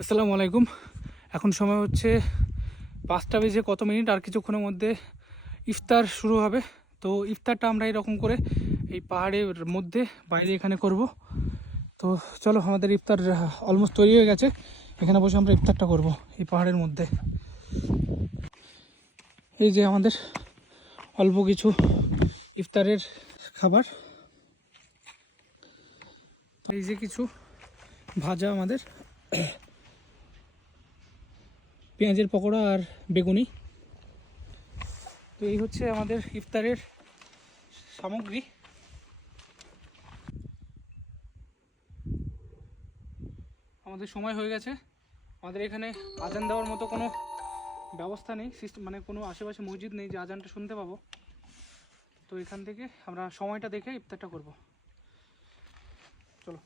আসসালামু আলাইকুম। এখন সময় হচ্ছে পাঁচটা বেজে কত মিনিট? আর কিছুক্ষণের মধ্যে ইফতার শুরু হবে। তো ইফতারটা আমরা এরকম করে এই পাহাড়ের মধ্যে বাইরে এখানে করব। তো চলো, আমাদের ইফতার অলমোস্ট তৈরি হয়ে গেছে। এখানে বসে আমরা ইফতারটা করব এই পাহাড়ের মধ্যে। এই যে আমাদের অল্প কিছু ইফতারের খাবার। এই যে কিছু ভাজা আমাদের। পেঁয়াজের পকোড়া আর বেগুনি। তো এই হচ্ছে আমাদের ইফতারের সামগ্রী। আমাদের সময় হয়ে গেছে। আমাদের এখানে আজান দেওয়ার মতো কোনো ব্যবস্থা নেই। সিস্টেম মানে কোনো আশেপাশে মসজিদ নেই যে আজানটা শুনতে পাবো। তো এখান থেকে আমরা সময়টা দেখে ইফতারটা করব। চলো।